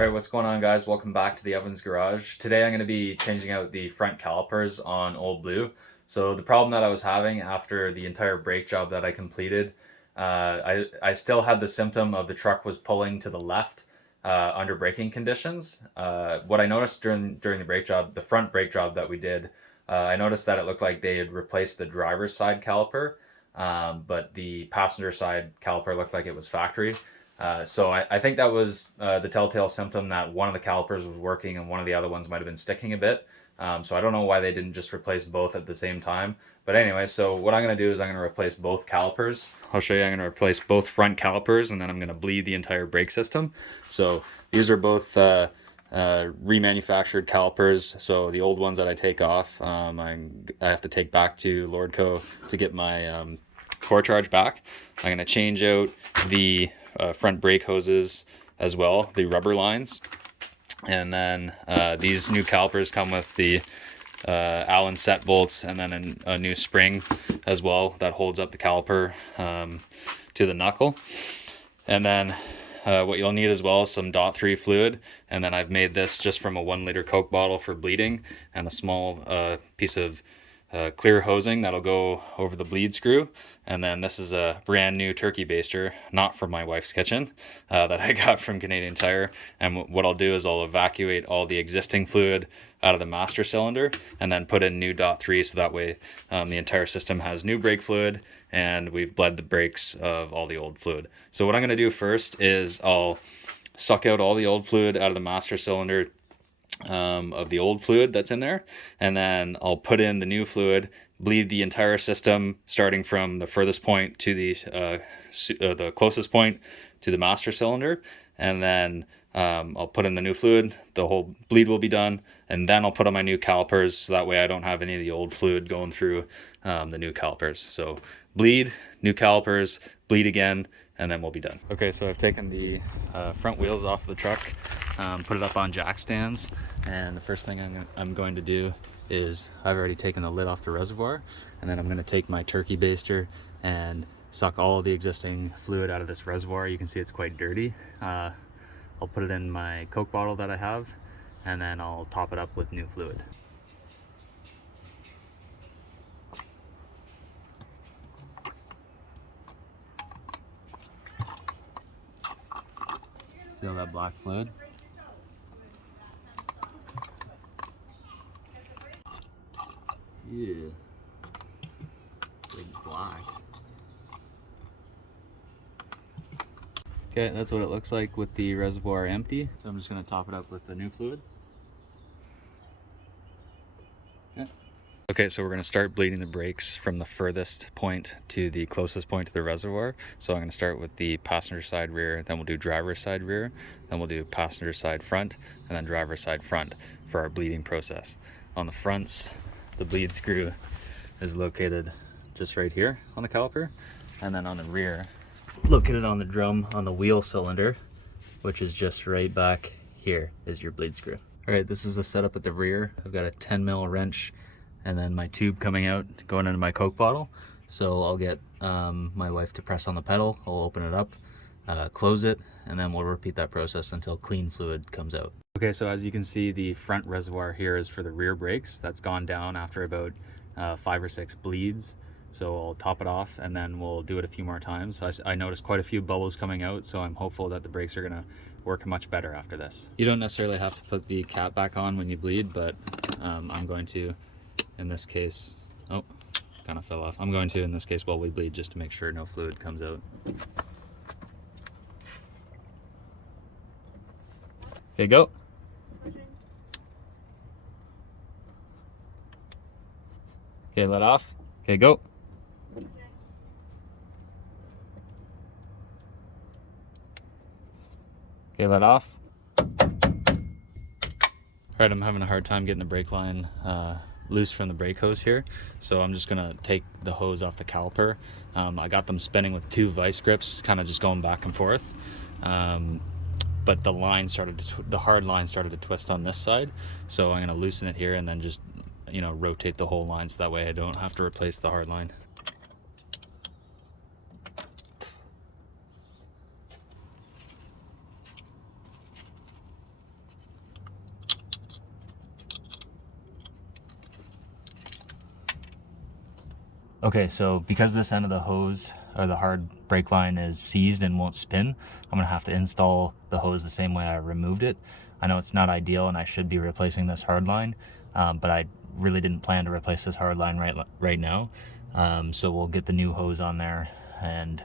Alright, what's going on, guys? Welcome back to the Evans Garage. Today I'm going to be changing out the front calipers on Old Blue. So the problem that I was having after the entire brake job that I completed, I still had the symptom of the truck was pulling to the left under braking conditions. What I noticed during the brake job, the front brake job that we did, I noticed that it looked like they had replaced the driver's side caliper, but the passenger side caliper looked like it was factory. So I think that was the telltale symptom that one of the calipers was working and one of the other ones might have been sticking a bit. So I don't know why they didn't just replace both at the same time. But anyway, so what I'm going to do is I'm going to replace both calipers. I'll show you. I'm going to replace both front calipers and then I'm going to bleed the entire brake system. So these are both remanufactured calipers. So the old ones that I take off, I have to take back to Lordco to get my core charge back. I'm going to change out the front brake hoses as well, the rubber lines, and then these new calipers come with the Allen set bolts and then a new spring as well that holds up the caliper to the knuckle. And then what you'll need as well is some .3 fluid, and then I've made this just from a 1 liter Coke bottle for bleeding and a small piece of clear hosing that'll go over the bleed screw. And then this is a brand new turkey baster, not from my wife's kitchen, that I got from Canadian Tire. And what I'll do is I'll evacuate all the existing fluid out of the master cylinder and then put in new .3, so that way the entire system has new brake fluid and we've bled the brakes of all the old fluid. So what I'm going to do first is I'll suck out all the old fluid out of the master cylinder of the old fluid that's in there, and then I'll put in the new fluid, bleed the entire system starting from the furthest point to the closest point to the master cylinder, and then I'll put in the new fluid, the whole bleed will be done, and then I'll put on my new calipers, so that way I don't have any of the old fluid going through the new calipers. So bleed, new calipers, bleed again, and then we'll be done. Okay, so I've taken the front wheels off the truck, put it up on jack stands, and the first thing I'm going to do is I've already taken the lid off the reservoir, and then I'm going to take my turkey baster and suck all of the existing fluid out of this reservoir. You can see it's quite dirty. I'll put it in my Coke bottle that I have, and then I'll top it up with new fluid. See all that black fluid? Yeah. Big black. Okay, that's what it looks like with the reservoir empty. So I'm just going to top it up with the new fluid. Okay, so we're going to start bleeding the brakes from the furthest point to the closest point to the reservoir. So I'm going to start with the passenger side rear, then we'll do driver side rear, then we'll do passenger side front, and then driver side front for our bleeding process. On the fronts, the bleed screw is located just right here on the caliper, and then on the rear, located on the drum on the wheel cylinder, which is just right back here, is your bleed screw. All right, this is the setup at the rear. I've got a 10 mil wrench and then my tube coming out, going into my Coke bottle. So I'll get my wife to press on the pedal, I'll open it up, close it, and then we'll repeat that process until clean fluid comes out. Okay, so as you can see, the front reservoir here is for the rear brakes. That's gone down after about 5 or 6 bleeds. So I'll top it off and then we'll do it a few more times. So I noticed quite a few bubbles coming out, so I'm hopeful that the brakes are gonna work much better after this. You don't necessarily have to put the cap back on when you bleed, but I'm going to, in this case, oh, kind of fell off. I'm going to, in this case, while we bleed, just to make sure no fluid comes out. Okay, go. Okay, let off. Okay, go. Okay, let off. All right, I'm having a hard time getting the brake line loose from the brake hose here, so I'm just gonna take the hose off the caliper. I got them spinning with 2 vice grips, kind of just going back and forth, but the line the hard line started to twist on this side, so I'm gonna loosen it here and then just, you know, rotate the whole line so that way I don't have to replace the hard line. Okay, so because this end of the hose or the hard brake line is seized and won't spin, I'm gonna have to install the hose the same way I removed it. I know it's not ideal and I should be replacing this hard line, but I really didn't plan to replace this hard line right now. So we'll get the new hose on there and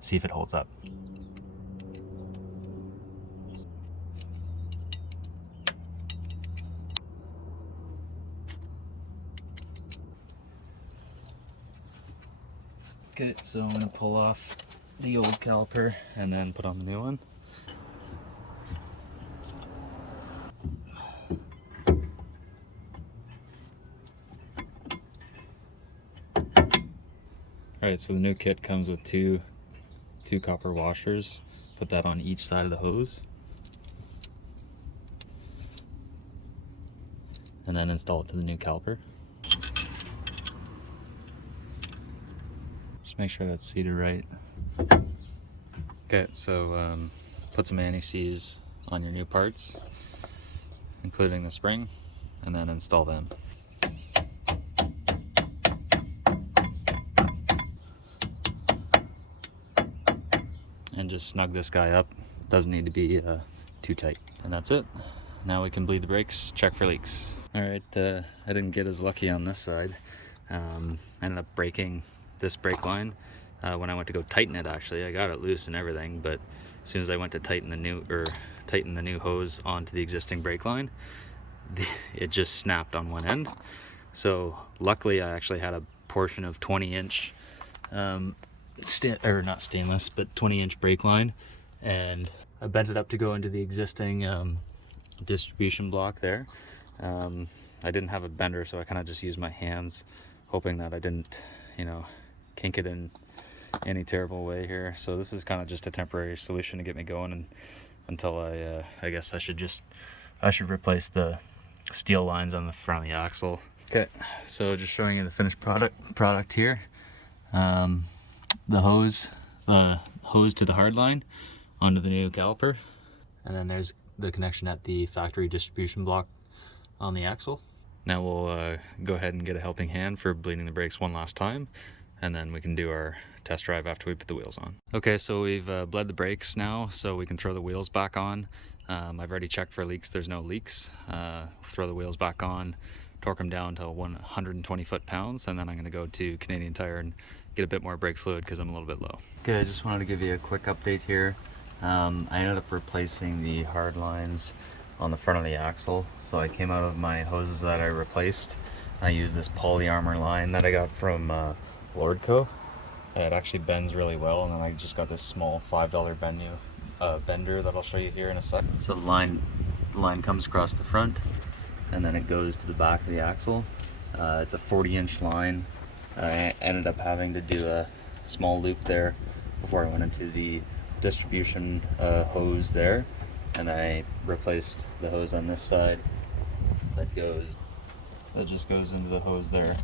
see if it holds up. Okay, so I'm gonna pull off the old caliper and then put on the new one. Alright, so the new kit comes with two copper washers. Put that on each side of the hose. And then install it to the new caliper. Just make sure that's seated right. Okay, so put some anti-seize on your new parts, including the spring, and then install them. And just snug this guy up. Doesn't need to be too tight. And that's it. Now we can bleed the brakes, check for leaks. Alright, I didn't get as lucky on this side. I ended up breaking this brake line when I went to go tighten it. Actually, I got it loose and everything, but as soon as I went to tighten the new hose onto the existing brake line, it just snapped on one end. So luckily I actually had a portion of 20-inch not stainless, but 20-inch brake line, and I bent it up to go into the existing distribution block there. I didn't have a bender, so I kind of just used my hands, hoping that I didn't, kink it in any terrible way here. So this is kind of just a temporary solution to get me going, and until I guess I should replace the steel lines on the front of the axle. Okay, so just showing you the finished product here. The hose to the hard line onto the new caliper, and then there's the connection at the factory distribution block on the axle. Now we'll go ahead and get a helping hand for bleeding the brakes one last time, and then we can do our test drive after we put the wheels on. Okay, so we've bled the brakes now, so we can throw the wheels back on. I've already checked for leaks. There's no leaks. Throw the wheels back on, torque them down to 120 foot-pounds, and then I'm going to go to Canadian Tire and get a bit more brake fluid because I'm a little bit low. Okay, I just wanted to give you a quick update here. I ended up replacing the hard lines on the front of the axle. So I came out of my hoses that I replaced. I used this polyarmor line that I got from Lordco. It actually bends really well, and then I just got this small $5 bender that I'll show you here in a sec. So the line comes across the front, and then it goes to the back of the axle. It's a 40-inch line. I ended up having to do a small loop there before I went into the distribution hose there, and I replaced the hose on this side that just goes into the hose there.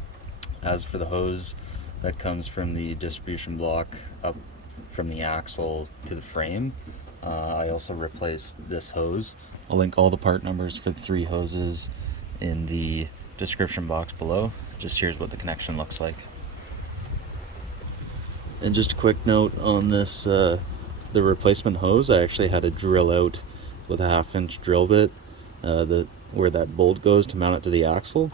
As for the hose that comes from the distribution block up from the axle to the frame, I also replaced this hose. I'll link all the part numbers for the 3 hoses in the description box below. Just here's what the connection looks like. And just a quick note on this, the replacement hose, I actually had to drill out with a 1/2-inch drill bit where that bolt goes to mount it to the axle.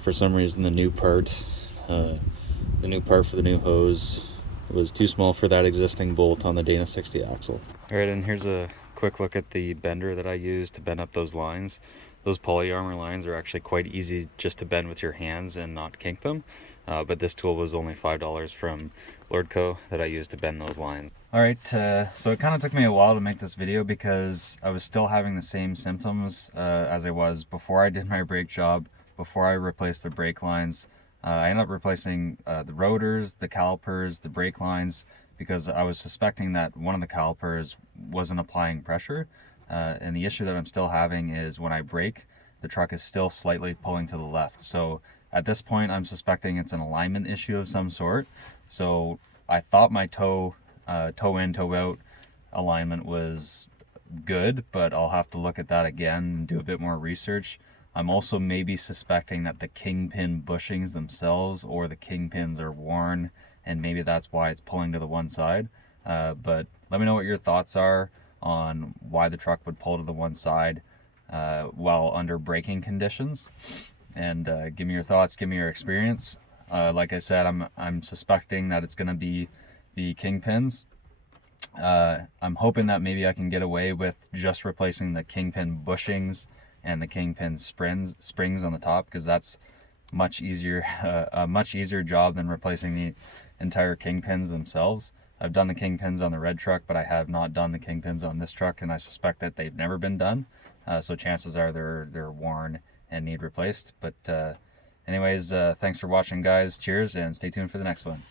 For some reason the new part for the new hose was too small for that existing bolt on the Dana 60 axle. Alright, and here's a quick look at the bender that I used to bend up those lines. Those polyarmor lines are actually quite easy just to bend with your hands and not kink them. But this tool was only $5 from Lordco that I used to bend those lines. Alright, so it kind of took me a while to make this video because I was still having the same symptoms as I was before I did my brake job, before I replaced the brake lines. I ended up replacing the rotors, the calipers, the brake lines, because I was suspecting that one of the calipers wasn't applying pressure. And the issue that I'm still having is when I brake, the truck is still slightly pulling to the left. So at this point, I'm suspecting it's an alignment issue of some sort. So I thought my toe in, toe out alignment was good, but I'll have to look at that again and do a bit more research. I'm also maybe suspecting that the kingpin bushings themselves or the kingpins are worn, and maybe that's why it's pulling to the one side. But let me know what your thoughts are on why the truck would pull to the one side while under braking conditions, and give me your thoughts, give me your experience. Like I said, I'm suspecting that it's going to be the kingpins. I'm hoping that maybe I can get away with just replacing the kingpin bushings and the kingpin springs on the top, because that's much easier, a much easier job than replacing the entire kingpins themselves. I've done the kingpins on the red truck, but I have not done the kingpins on this truck, and I suspect that they've never been done. So chances are they're worn and need replaced. But anyways, thanks for watching, guys. Cheers, and stay tuned for the next one.